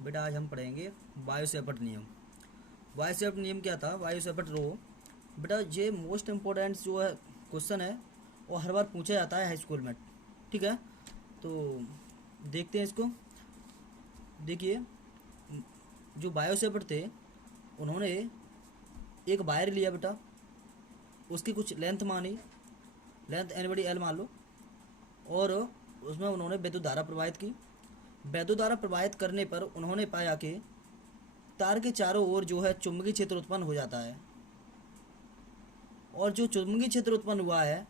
बेटा आज हम पढ़ेंगे वायु सेपट नियम। वायु सेपट नियम क्या था? वायु सेपट रो। बेटा ये मोस्ट इम्पोर्टेंट जो है क्वेश्चन है वो हर बार पूछा जाता है हाई स्कूल में। ठीक है, तो देखते हैं इसको। देखिए, जो वायु सेपट थे उन्होंने एक वायर लिया बेटा, उसकी कुछ लेंथ मानी, लेंथ एनबडी एल मान लो, और उसमें उन्होंने विद्युत धारा प्रवाहित की। विद्युत धारा प्रवाहित करने पर उन्होंने पाया कि तार के चारों ओर जो है चुंबकीय क्षेत्र उत्पन्न हो जाता है, और जो चुंबकीय क्षेत्र उत्पन्न हुआ है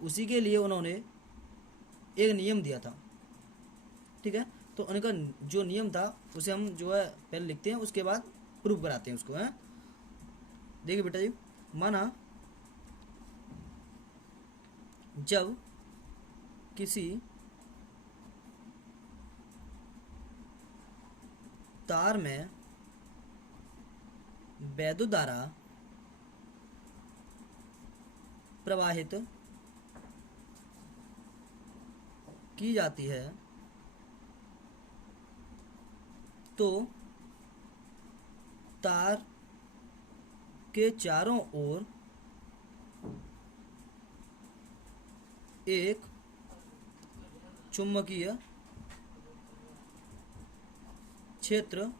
उसी के लिए उन्होंने एक नियम दिया था। ठीक है, तो उनका जो नियम था उसे हम जो है पहले लिखते हैं, उसके बाद प्रूव कराते हैं उसको। है, देखिए बेटा जी, माना जब किसी तार में विद्युत धारा प्रवाहित की जाती है तो तार के चारों ओर एक चुंबकीय क्षेत्र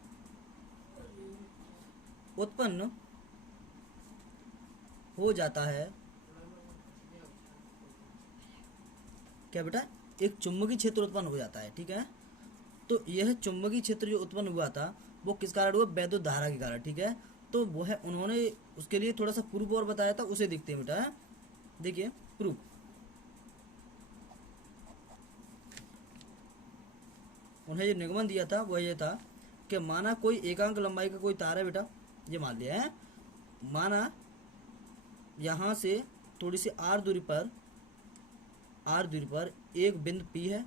उत्पन्न हो जाता है। क्या बेटा? एक चुंबकीय क्षेत्र उत्पन्न हो जाता है। ठीक है, तो यह चुंबकीय क्षेत्र जो उत्पन्न हुआ था वो किस कारण हुआ? विद्युत धारा के कारण। ठीक है, तो वो है उन्होंने उसके लिए थोड़ा सा प्रूफ और बताया था, उसे देखते हैं बेटा। देखिए प्रूफ, उन्हें जो निगमन दिया था वह ये था कि माना कोई एकांक लंबाई का कोई तार है बेटा, ये मान लिया है। माना यहाँ से थोड़ी सी आर दूरी पर एक बिंदु पी है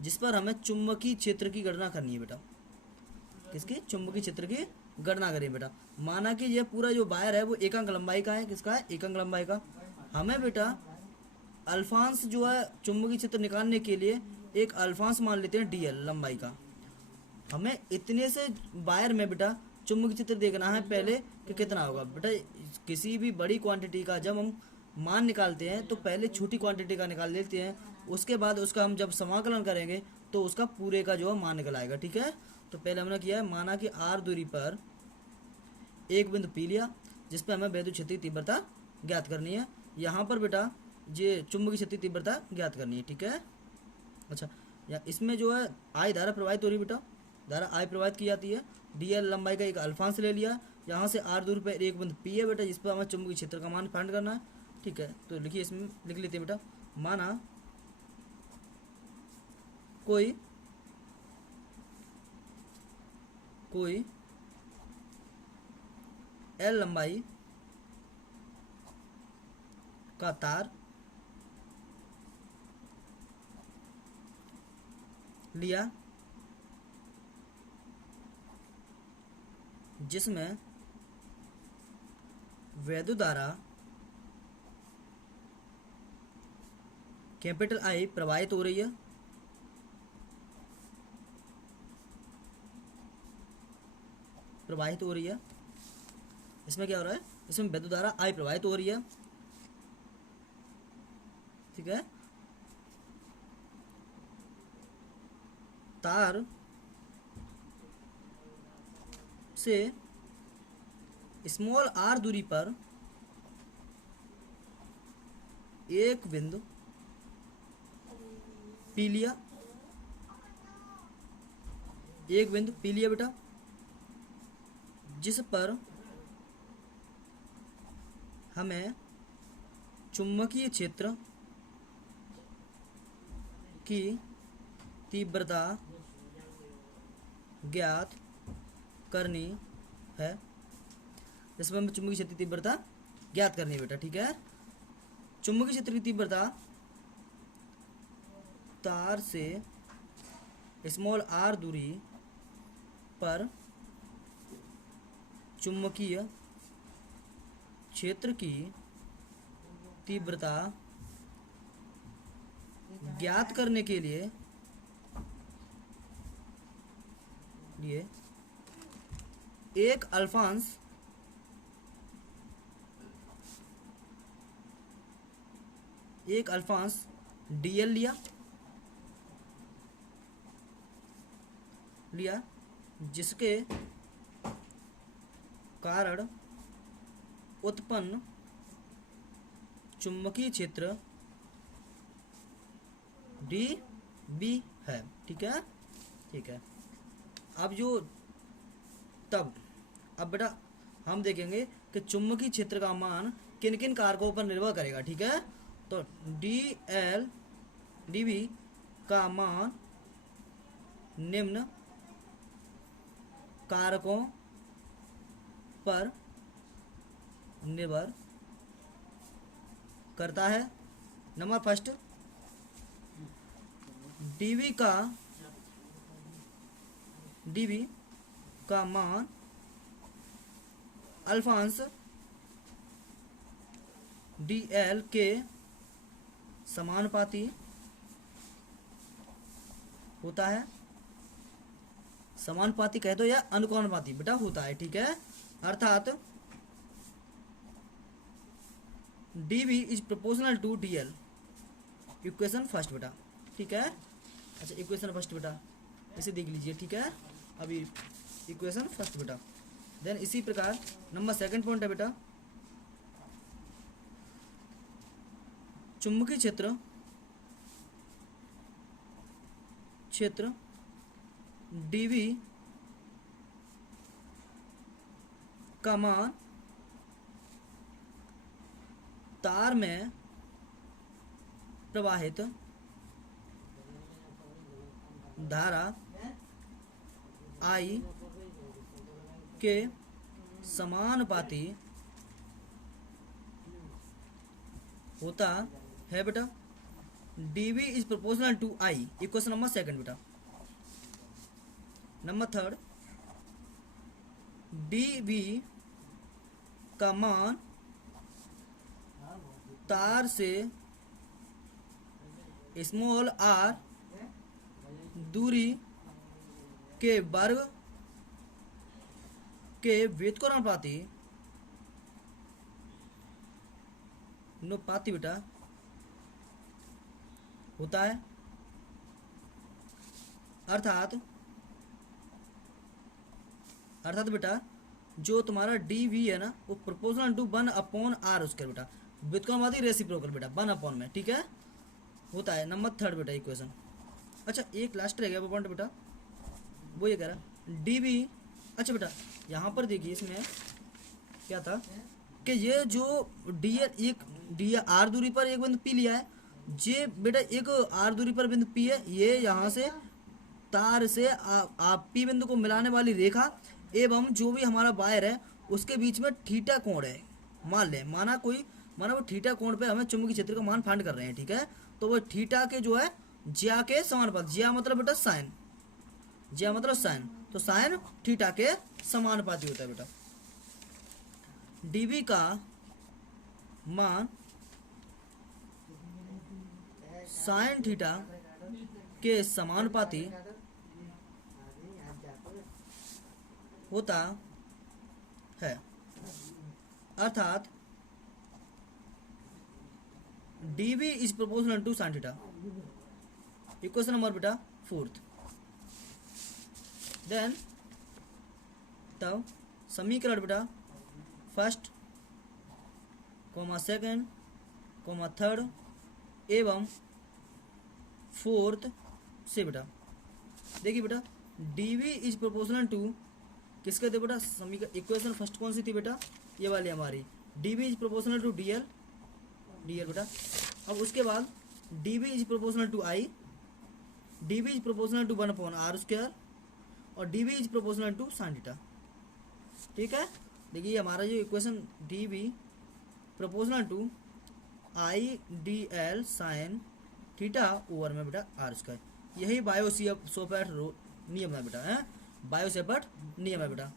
जिस पर हमें चुंबकीय क्षेत्र की गणना करनी है बेटा। किसकी? चुंबकीय क्षेत्र की गणना करें बेटा। माना कि यह पूरा जो वायर है वो एकांक लंबाई का है। किसका है? एकांक लंबाई का। हमें बेटा अल्फांश जो है चुंबकीय क्षेत्र निकालने के लिए एक अल्फांश मान लेते हैं डीएल लंबाई का। हमें इतने से वायर में बेटा चुंबकीय क्षेत्र देखना है पहले कि कितना होगा बेटा। किसी भी बड़ी क्वांटिटी का जब हम मान निकालते हैं तो पहले छोटी क्वांटिटी का निकाल लेते हैं, उसके बाद उसका हम जब समाकलन करेंगे तो उसका पूरे का जो है मान निकल आएगा। ठीक है, तो पहले हमने किया है, माना कि आर दूरी पर एक बिंदु पी लिया जिस पर हमें विद्युत क्षेत्र की तीव्रता ज्ञात करनी है। यहाँ पर बेटा ये चुंबकीय क्षेत्र की तीव्रता ज्ञात करनी है। ठीक है, अच्छा, या इसमें जो है आई धारा प्रवाहित हो रही बेटा, धारा आई प्रवाहित की जाती है। डीएल लंबाई का एक अल्फांश ले लिया, यहाँ से आर दूरी पर एक बिंदु पी है बेटा जिस पर हमें चुंबकीय क्षेत्र का मान फाइंड करना है। ठीक है, तो लिखिए, इसमें लिख लेते हैं बेटा। माना कोई एल लंबाई का तार लिया जिसमें विद्युत धारा कैपिटल आई प्रवाहित हो रही है। इसमें क्या हो रहा है? इसमें विद्युत धारा आई प्रवाहित हो रही है। ठीक है, तार से स्मॉल आर दूरी पर एक बिंदु पी लिया, बेटा जिस पर हमें चुंबकीय क्षेत्र की तीव्रता ज्ञात करनी है। इसमें हमें चुंबकीय क्षेत्र की तीव्रता ज्ञात करनी है बेटा। ठीक है, चुंबकीय क्षेत्र की तीव्रता तार से स्मॉल आर दूरी पर चुंबकीय क्षेत्र की तीव्रता ज्ञात करने के लिए लिए एक अल्फांस डीएल लिया जिसके कारण उत्पन्न चुंबकीय क्षेत्र डी बी है। ठीक है, ठीक है। अब बेटा हम देखेंगे कि चुंबकीय क्षेत्र का मान किन किन कारकों पर निर्भर करेगा। ठीक है, तो डी बी का मान निम्न कारकों पर निर्भर करता है। नंबर फर्स्ट, डीवी का मान अल्फांस डीएल के समानुपाती होता है। समानुपाती कह दो या अनुपाती बेटा होता है। ठीक है, अर्थात DV is proportional to DL. Equation first बेटा। ठीक है, अच्छा इक्वेशन फर्स्ट बेटा इसे देख लीजिए। ठीक है, अभी इक्वेशन फर्स्ट बेटा। देन इसी प्रकार नंबर सेकंड पॉइंट है बेटा, चुंबकीय क्षेत्र डीवी का मान तार में प्रवाहित धारा आई के समानुपाती होता है बेटा। DV is proportional to I. Equation number second बेटा। नंबर थर्ड, डीवी का मान तार से स्मॉल आर दूरी के वर्ग के व्युत्क्रमानुपाती नुपाती बेटा होता है। अर्थात बेटा जो तुम्हारा डी वी है ना वो प्रोपोर्शनल टू 1/r उसके बेटा व्युत्क्रमानुपाती रेसिप्रोकल बेटा 1/में। ठीक है, होता है। नंबर थर्ड बेटा इक्वेशन। अच्छा एक लास्ट रह गया पॉइंट बेटा, वो ये कह रहा डी वी। अच्छा बेटा यहाँ पर देखिए इसमें क्या था कि ये जो डी आर दूरी पर एक बिंदु पी लिया है, जे बेटा एक आर दूरी पर बिंदु पी है, ये यहाँ से तार से आप पी बिंदु को मिलाने वाली रेखा एवं जो भी हमारा वायर है उसके बीच में थीटा कोण है। माना वो थीटा कोण पे हमें चुंबकीय क्षेत्र का मान फाइंड कर रहे हैं। ठीक है, तो वो थीटा के जो है ज्या के समानुपाती, ज्या मतलब बेटा साइन, ज्या मतलब साइन, तो साइन थीटा के समानुपाती होता है बेटा। डीवी का मान साइन थीटा के समानुपाती होता है। अर्थात DV is proportional to sine theta. Equation number बेटा फोर्थ। देन तब समीकरण बेटा first comma second comma third एवं फोर्थ से बेटा देखिए बेटा डीवी इज प्रोपोर्शनल टू किसके थे बेटा समीकरण। इक्वेशन फर्स्ट कौन सी थी बेटा, ये वाली हमारी DV is proportional to DL बेटा। अब उसके बाद DV is proportional to I, DV is proportional to 1/r² और DV is proportional to sine theta. ठीक है, देखिए हमारा जो equation DV proportional to I D L sine theta over में बेटा r², यही बायो-सैवर्ट नियम है बेटा, है बायो-सैवर्ट नियम है बेटा।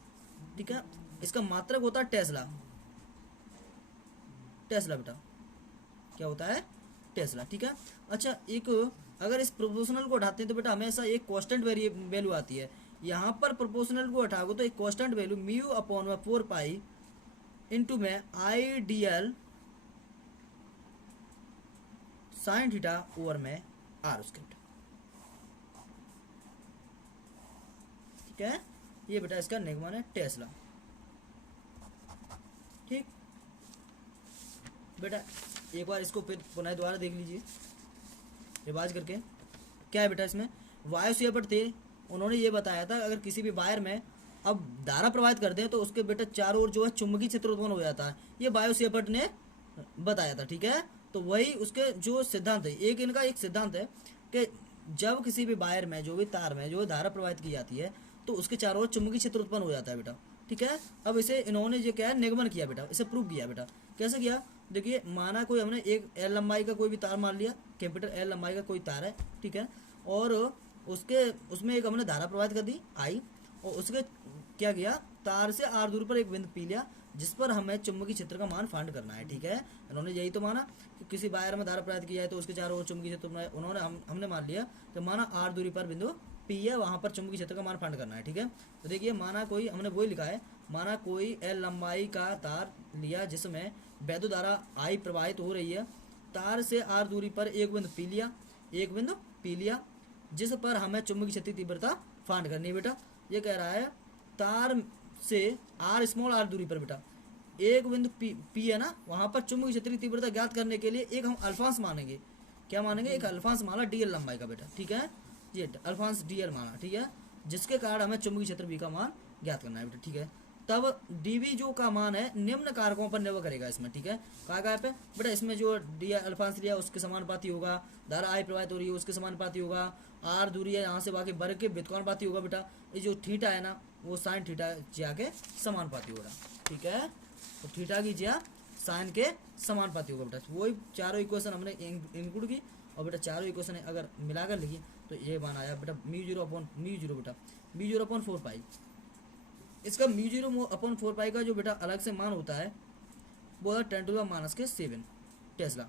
ठीक है, इसका मात्रक होता है टेस्ला बेटा, क्या होता है टेस्ला। ठीक है, अच्छा एक अगर इस प्रोपोर्शनल को उठाते हैं तो बेटा हमेशा एक कांस्टेंट वैल्यू आती है। यहाँ पर प्रोपोर्शनल को हटाओगे तो एक कांस्टेंट वैल्यू म्यू अपॉन में 4 पाई इंटू में आइडियल साइन थीटा ओवर में आर स्क्रिप्ट। ठीक है, ये बेटा इसका निगमन है टेस्ला। ठीक बेटा, एक बार इसको फिर पुनः दोबारा देख लीजिए रिवाज करके। क्या है बेटा, इसमें वायु सेपट थे, उन्होंने ये बताया था अगर किसी भी वायर में अब धारा प्रवाहित कर दें तो उसके बेटा चारों ओर जो है चुंबकीय क्षेत्र उत्पन्न हो जाता है, ये वायु सेपट ने बताया था। ठीक है, तो वही उसके जो सिद्धांत है, एक इनका एक सिद्धांत है कि जब किसी भी वायर में जो भी तार में जो धारा प्रवाहित की जाती है तो उसके चारों ओर चुंबकीय क्षेत्र उत्पन्न हो जाता है बेटा। ठीक है, अब इसे इन्होंने जो क्या है निगमन किया बेटा, इसे प्रूव किया बेटा। कैसे किया, देखिए माना कोई हमने एक एल लंबाई का कोई भी तार मान लिया, कैपिटल एल लंबाई का कोई तार है। ठीक है, और उसमें एक हमने धारा प्रवाहित कर दी आई, और उसके क्या किया, तार से आर दूरी पर एक बिंदु पी लिया जिस पर हमें चुंबकीय क्षेत्र का मान फाइंड करना है। ठीक है, इन्होंने यही तो माना कि किसी वायर में धारा प्रवाहित की जाए तो उसके चारों ओर चुंबकीय क्षेत्र, उन्होंने हमने मान लिया कि माना आर दूरी पर बिंदु पी है, वहां पर चुंबकीय क्षेत्र का मान फाइंड करना है। ठीक है, तो देखिए माना कोई, हमने वही लिखा है, माना कोई एल लंबाई का तार लिया जिसमें वैद्युत धारा आई प्रवाहित हो रही है, तार से आर दूरी पर एक बिंदु पी लिया जिस पर हमें चुंबकीय क्षेत्र की तीव्रता फाइंड करनी है बेटा। ये कह रहा है तार से आर स्मॉल आर दूरी पर बेटा एक बिंदु पी है ना, वहां पर चुंबकीय क्षेत्र की तीव्रता ज्ञात करने के लिए एक हम अल्फांश मानेंगे। क्या मानेंगे, एक अल्फांश माना डीएल लंबाई का बेटा। ठीक है, ये अल्फांश डीएल माना। ठीक है, जिसके कारण हमें चुंबकीय क्षेत्र बी का मान ज्ञात करना है बेटा। ठीक है, तब डीवी जो का मान है निम्न कारकों पर निर्भर करेगा इसमें। ठीक है, कहा पे बेटा, इसमें जो डी अल्फांश लिया उसके समानुपाती होगा, धारा आई प्रवाहित हो रही है उसके समानुपाती होगा, आर दूरी है यहाँ से बाकी वर्ग के व्युत्क्रमानुपाती होगा बेटा, ये जो थीटा है ना वो साइन थीटा जाके समानुपाती होगा। ठीक है, तो थीटा की ज्या साइन के समानुपाती होगा बेटा। वही चारों इक्वेशन हमने इंक्लूड की और बेटा चारों इक्वेशन अगर मिलाकर लिखी तो ये मान आया बेटा म्यू जीरो बेटा म्यू जीरो अपॉन 4 पाई। इसका म्यू जीरो अपॉन 4 पाई का जो बेटा अलग से मान होता है वो है 10⁻⁷ टेस्ला।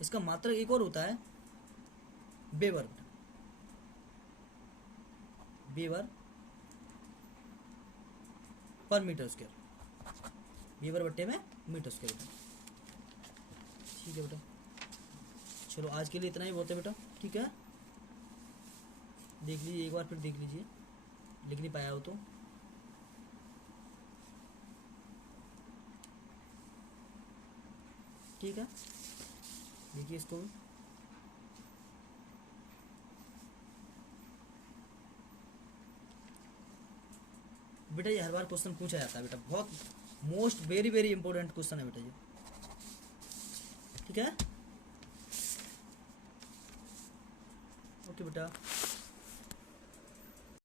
इसका मात्रक एक और होता है वेबर पर मीटर स्क्वायर, वेबर बट्टे में मीटर स्क्वायर बेटा। ठीक है बेटा, चलो आज के लिए इतना ही बहुत है बेटा। ठीक है, देख लीजिए एक बार, फिर देख लीजिए, लिख नहीं पाया हो तो। ठीक है, देखिए इसको बेटा, ये हर बार क्वेश्चन पूछा जाता है बेटा, बहुत most very very important question है बेटा ये। ठीक है, ओके बेटा।